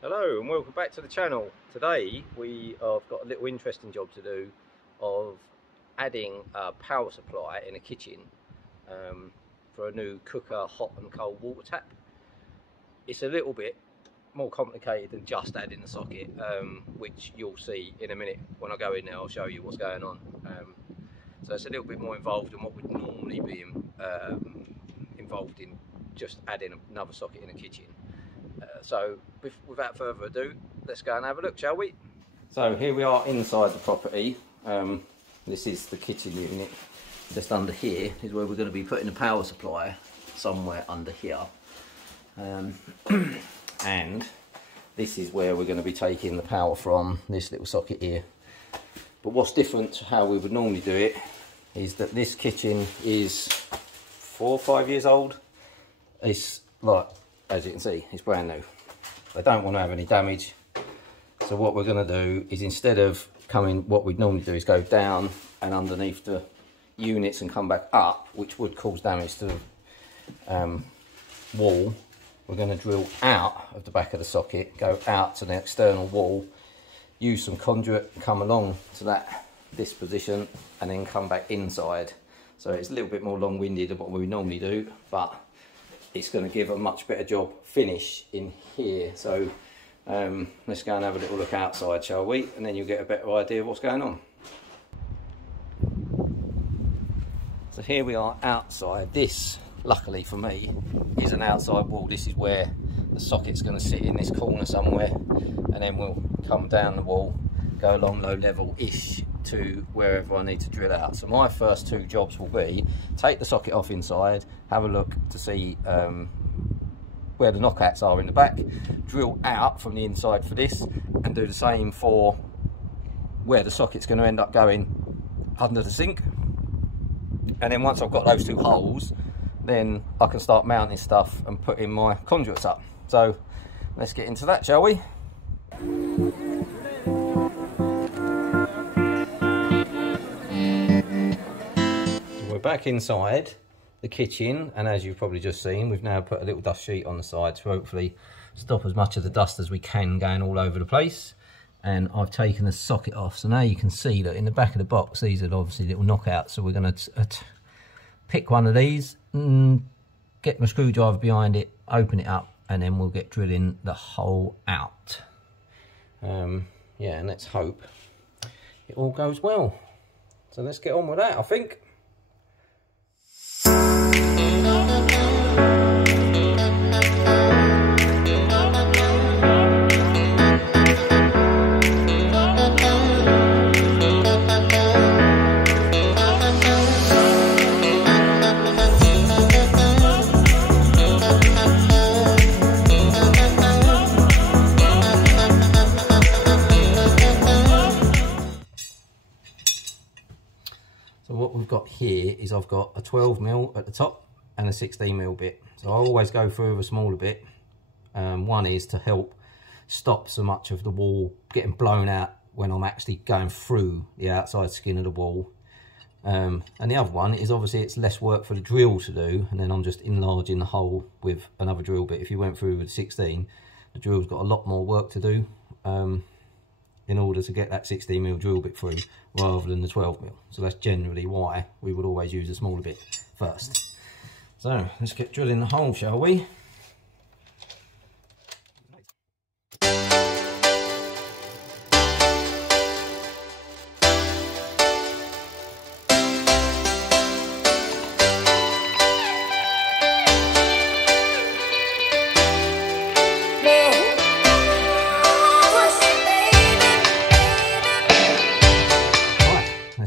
Hello and welcome back to the channel. Today we have got a little interesting job to do of adding a power supply in a kitchen for a new Quooker hot and cold water tap. It's a little bit more complicated than just adding the socket, which you'll see in a minute. When I go in there I'll show you what's going on. So it's a little bit more involved than what would normally be involved in just adding another socket in a kitchen. So without further ado, let's go and have a look, shall we? So here we are inside the property. This is the kitchen unit. Just under here is where we're going to be putting the power supply, somewhere under here. And this is where we're going to be taking the power from, this little socket here. But what's different to how we would normally do it is that this kitchen is 4 or 5 years old. It's like, as you can see, it's brand new. They don't want to have any damage. So what we're going to do is, instead of coming, what we'd normally do is go down and underneath the units and come back up, which would cause damage to the wall. We're going to drill out of the back of the socket, go out to the external wall, use some conduit, come along to this position, and then come back inside. So it's a little bit more long-winded than what we normally do, but it's going to give a much better job finish in here. So let's go and have a little look outside, shall we? And then you'll get a better idea of what's going on. So here we are outside. This, luckily for me, is an outside wall. This is where the socket's going to sit, in this corner somewhere, and then we'll come down the wall, go along low level-ish to wherever I need to drill out. So my first two jobs will be take the socket off inside, have a look to see where the knockouts are in the back, drill out from the inside for this, and do the same for where the socket's going to end up going under the sink. And then once I've got those two holes, then I can start mounting stuff and putting my conduits up. So let's get into that, shall we? We're back inside the kitchen, and as you've probably just seen, we've now put a little dust sheet on the side to hopefully stop as much of the dust as we can going all over the place. And I've taken the socket off, so now you can see that in the back of the box these are obviously little knockouts. So we're going to pick one of these, get my screwdriver behind it, open it up, and then we'll get drilling the hole out. Yeah, and let's hope it all goes well. So let's get on with that, I think. So what we've got here is I've got a 12mm at the top and a 16mm bit. So I always go through a smaller bit. One is to help stop so much of the wall getting blown out when I'm actually going through the outside skin of the wall. And the other one is obviously it's less work for the drill to do, and then I'm just enlarging the hole with another drill bit. If you went through with 16, the drill's got a lot more work to do in order to get that 16mm drill bit through rather than the 12mm. So that's generally why we would always use a smaller bit first. So let's get drilling the hole, shall we?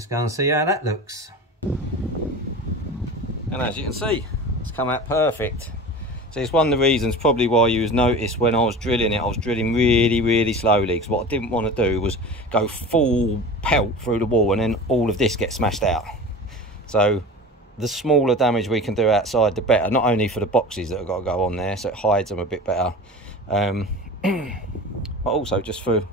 Go and see how that looks. And as you can see, it's come out perfect. So it's one of the reasons probably why you noticed when I was drilling it, I was drilling really slowly, because what I didn't want to do was go full pelt through the wall and then all of this gets smashed out. So the smaller damage we can do outside, the better, not only for the boxes that have got to go on there, so it hides them a bit better, but also just for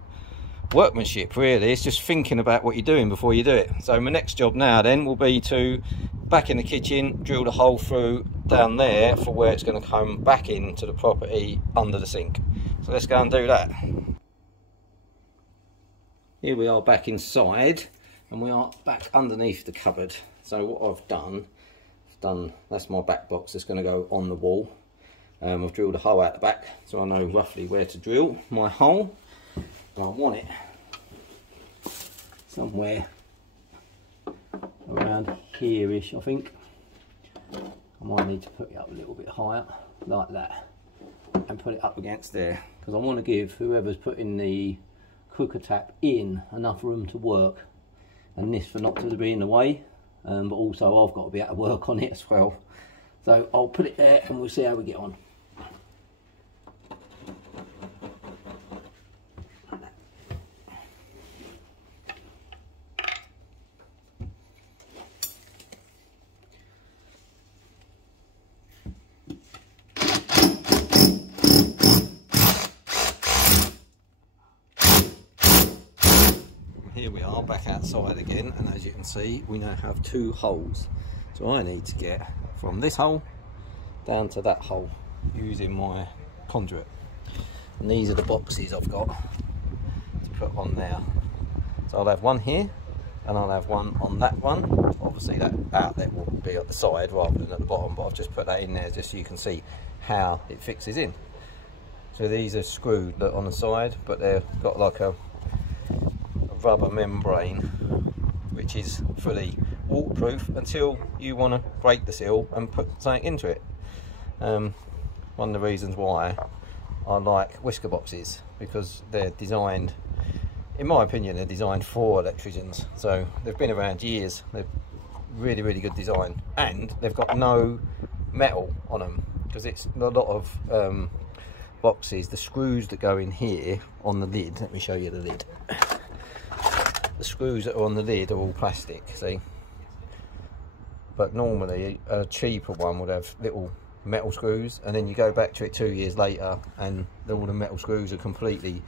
workmanship, really. It's just thinking about what you're doing before you do it. So my next job now then will be to, back in the kitchen, drill the hole through down there for where it's going to come back into the property under the sink. So let's go and do that. Here we are back inside, and we are back underneath the cupboard. So what I've done, that's my back box that's going to go on the wall. I've drilled a hole out the back, so I know roughly where to drill my hole. And I want it somewhere around here-ish, I think. I might need to put it up a little bit higher, like that, and put it up against there, because I want to give whoever's putting the cooker tap in enough room to work, and this for not to be in the way, but also I've got to be able to work on it as well. So I'll put it there and we'll see how we get on. Here we are back outside again, and as you can see we now have two holes, so I need to get from this hole down to that hole using my conduit, and these are the boxes I've got to put on there. So I'll have one here and I'll have one on that one. Obviously that outlet will be at the side rather than at the bottom, but I've just put that in there just so you can see how it fixes in. So these are screwed on the side, but they've got like a rubber membrane which is fully waterproof until you want to break the seal and put something into it. One of the reasons why I like wiska boxes, because they're designed, in my opinion, they're designed for electricians, so they've been around years. They're really good design, and they've got no metal on them, because it's a lot of boxes, the screws that go in here on the lid, let me show you the lid. The screws that are on the lid are all plastic, see? But normally a cheaper one would have little metal screws, and then you go back to it 2 years later and all the metal screws are completely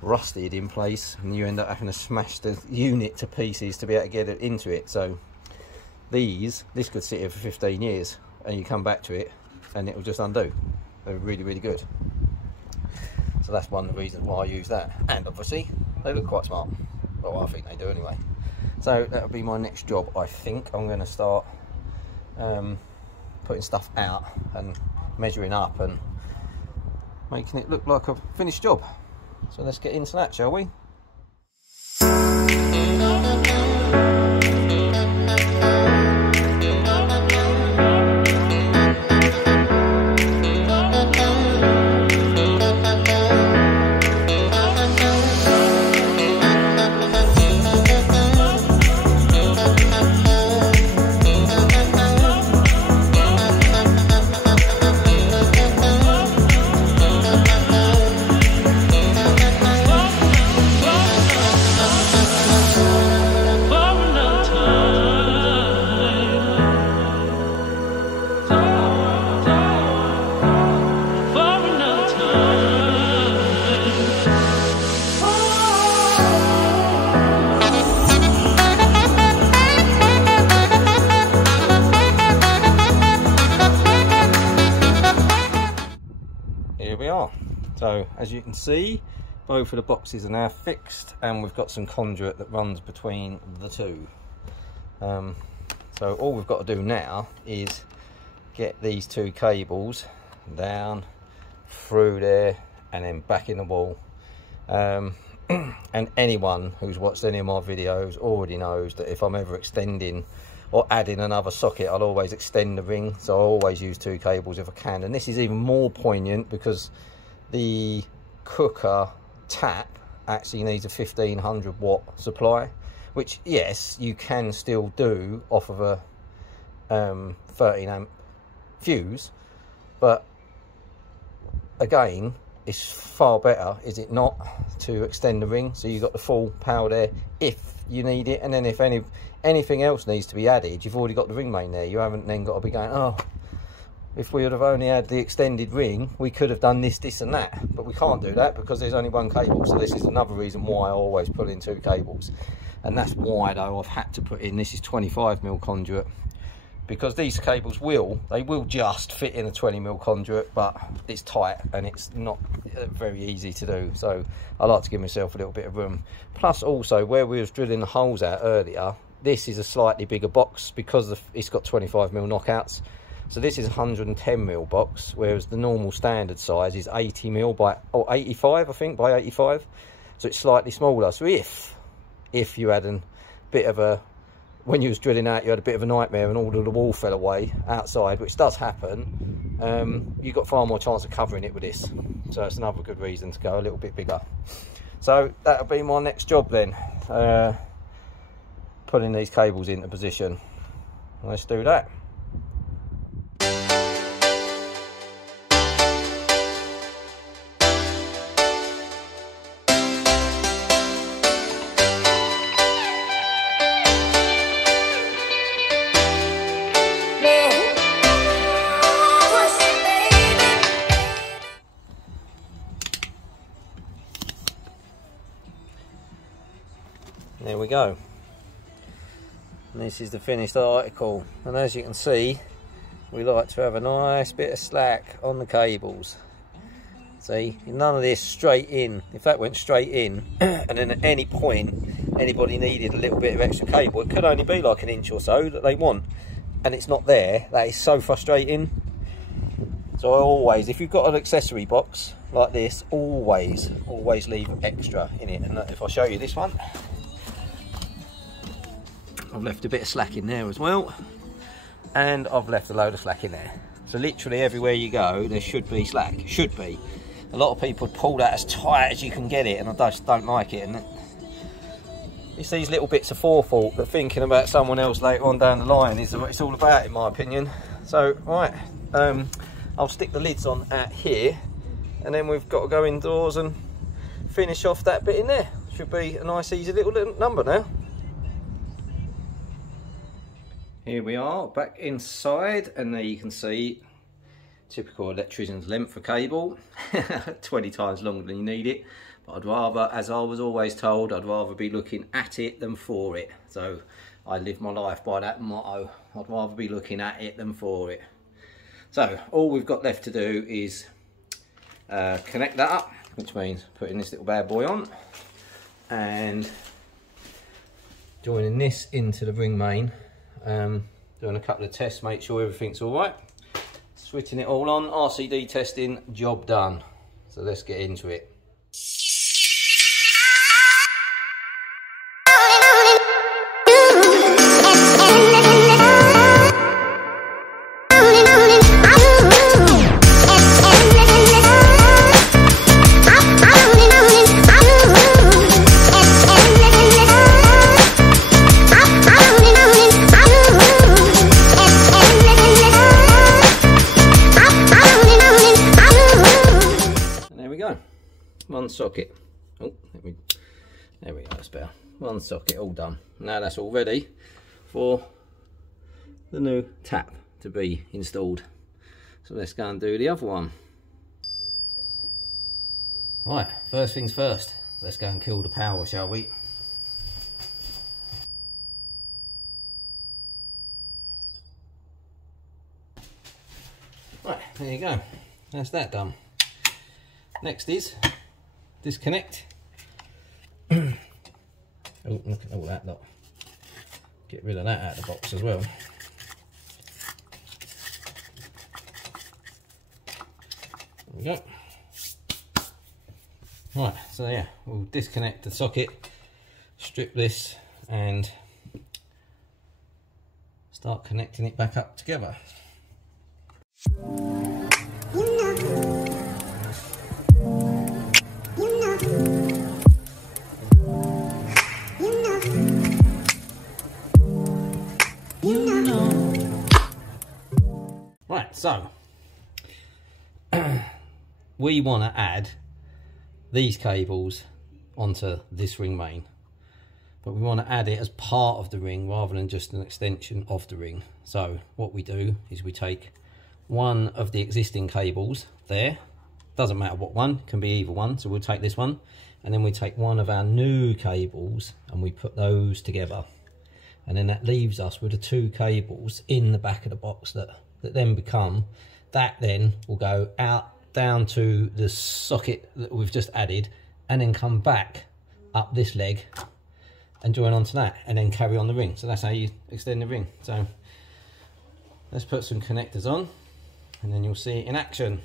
rusted in place, and you end up having to smash the unit to pieces to be able to get it into it. So this could sit here for 15 years and you come back to it and it will just undo. They're really good. So that's one of the reasons why I use that, and obviously they look quite smart. Well, I think they do anyway. So that'll be my next job. I think I'm going to start putting stuff out and measuring up and making it look like a finished job. So let's get into that, shall we? So as you can see, both of the boxes are now fixed, and we've got some conduit that runs between the two. So all we've got to do now is get these two cables down through there and then back in the wall. And anyone who's watched any of my videos already knows that if I'm ever extending or adding another socket, I'll always extend the ring, so I always use two cables if I can. And this is even more poignant because the cooker tap actually needs a 1500 watt supply, which yes, you can still do off of a 13 amp fuse, but again, it's far better, is it not, to extend the ring so you've got the full power there if you need it. And then if anything else needs to be added, you've already got the ring main there. You haven't then got to be going, oh, if we would have only had the extended ring, we could have done this, this and that. But we can't do that because there's only one cable. So this is another reason why I always pull in two cables. And that's why though I've had to put in, this is 25mm conduit, because these cables will just fit in a 20mm conduit, but it's tight and it's not very easy to do. So I like to give myself a little bit of room. Plus also, where we was drilling the holes out earlier, this is a slightly bigger box because it's got 25mm knockouts. So this is 110mm box, whereas the normal standard size is 80mm by 85, I think, by 85. So it's slightly smaller. So if you had a bit of a, when you was drilling out, you had a bit of a nightmare and all of the wall fell away outside, which does happen, you got far more chance of covering it with this. So it's another good reason to go a little bit bigger. So that'll be my next job then, putting these cables into position. Let's do that. There we go. And this is the finished article, and as you can see, we like to have a nice bit of slack on the cables. See, none of this straight in. If that went straight in and then at any point anybody needed a little bit of extra cable, it could only be like an inch or so that they want, and it's not there. That is so frustrating. So I always, if you've got an accessory box like this, always leave extra in it. And if I show you this one, I've left a bit of slack in there as well, and I've left a load of slack in there. So literally everywhere you go, there should be slack. Should be. A lot of people pull that as tight as you can get it, and I just don't like it. And it's these little bits of forethought that thinking about someone else later on down the line is what it's all about, in my opinion. So right, I'll stick the lids on at here, and then we've got to go indoors and finish off that bit in there. Should be a nice easy little number now. Here we are back inside, and there you can see typical electrician's length for cable. 20 times longer than you need it, but I'd rather, as I was always told, I'd rather be looking at it than for it. So I live my life by that motto. I'd rather be looking at it than for it. So all we've got left to do is connect that up, which means putting this little bad boy on and joining this into the ring main. Doing a couple of tests, make sure everything's all right. Switching it all on, RCD testing, job done. So let's get into it. One socket. Oh, there we go, that's better. One socket, all done. Now that's all ready for the new tap to be installed. So let's go and do the other one. Right, first things first, let's go and kill the power, shall we? Right, there you go. That's that done. Next is disconnect. Oh, look at all that lot. Get rid of that out of the box as well. There we go. Right, so yeah, we'll disconnect the socket, strip this, and start connecting it back up together. Right, so we want to add these cables onto this ring main, but we want to add it as part of the ring rather than just an extension of the ring. So what we do is we take one of the existing cables there, doesn't matter what one, can be either one, so we'll take this one, and then we take one of our new cables and we put those together. and then that leaves us with the 2 cables in the back of the box that then become, that then will go out down to the socket that we've just added, and then come back up this leg and join onto that, and then carry on the ring. So that's how you extend the ring. So let's put some connectors on, and then you'll see it in action.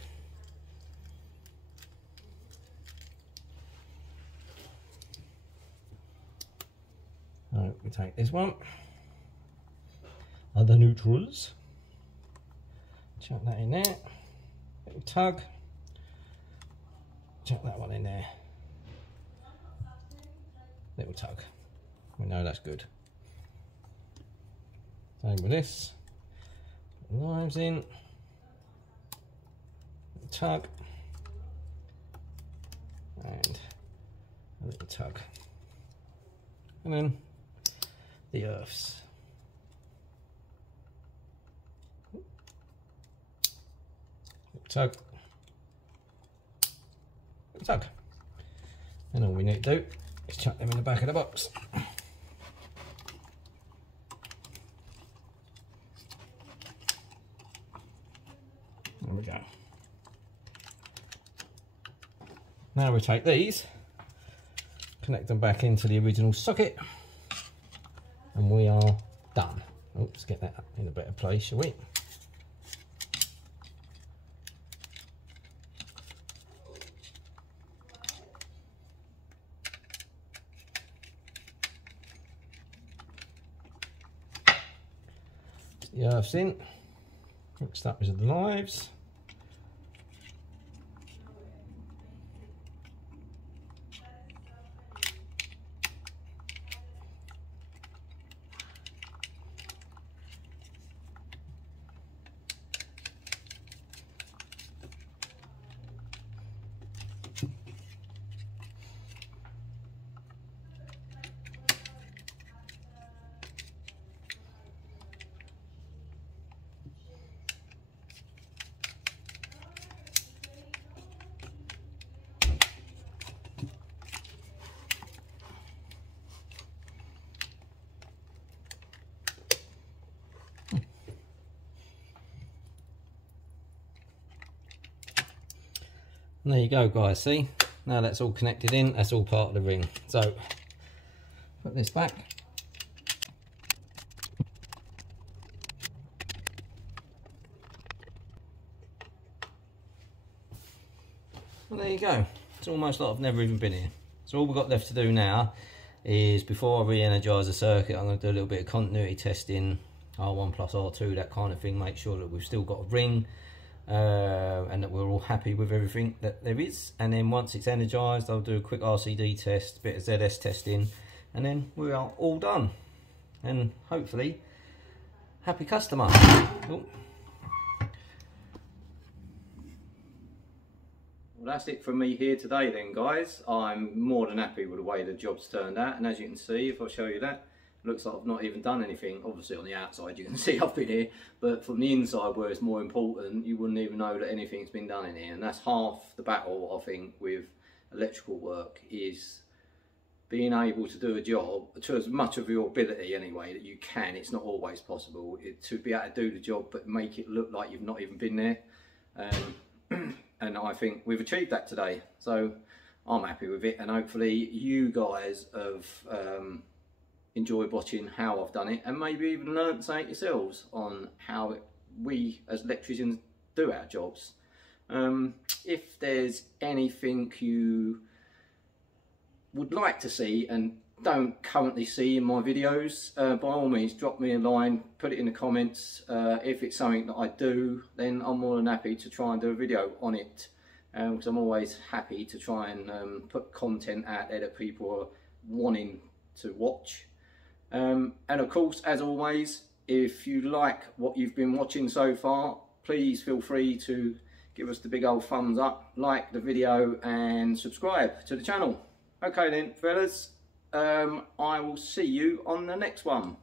Right, we take this one, other neutrals, chuck that in there, little tug, chuck that one in there, little tug. We know that's good. Same with this, put the knives in, little tug, and a little tug, and then the earths. Tug, tug, and all we need to do is chuck them in the back of the box. There we go. Now we take these, connect them back into the original socket, and we are done. Oh, let's get that in a better place, shall we? The earth's in. Next up is the knives. And there you go, guys, see? Now that's all connected in, that's all part of the ring. So, put this back. And there you go. It's almost like I've never even been here. So all we've got left to do now is, before I re-energise the circuit, I'm going to do a little bit of continuity testing, R1 plus R2, that kind of thing, make sure that we've still got a ring. And that we're all happy with everything that there is, and then once it's energized, I'll do a quick RCD test, a bit of ZS testing, and then we are all done, and hopefully happy customer. Oh. Well, that's it from me here today then, guys. I'm more than happy with the way the job's turned out, and as you can see, if I show you that, looks like I've not even done anything. Obviously on the outside you can see I've been here, but from the inside, where it's more important, you wouldn't even know that anything's been done in here. And that's half the battle, I think, with electrical work, is being able to do a job to as much of your ability anyway that you can. It's not always possible to be able to do the job but make it look like you've not even been there, and I think we've achieved that today, so I'm happy with it, and hopefully you guys have enjoyed watching how I've done it, and maybe even learnt something yourselves on how we as electricians do our jobs. If there's anything you would like to see and don't currently see in my videos, by all means drop me a line, put it in the comments. If it's something that I do, then I'm more than happy to try and do a video on it, because I'm always happy to try and put content out there that people are wanting to watch. And of course, as always, if you like what you've been watching so far, please feel free to give us the big old thumbs up, like the video and subscribe to the channel. Okay then, fellas, I will see you on the next one.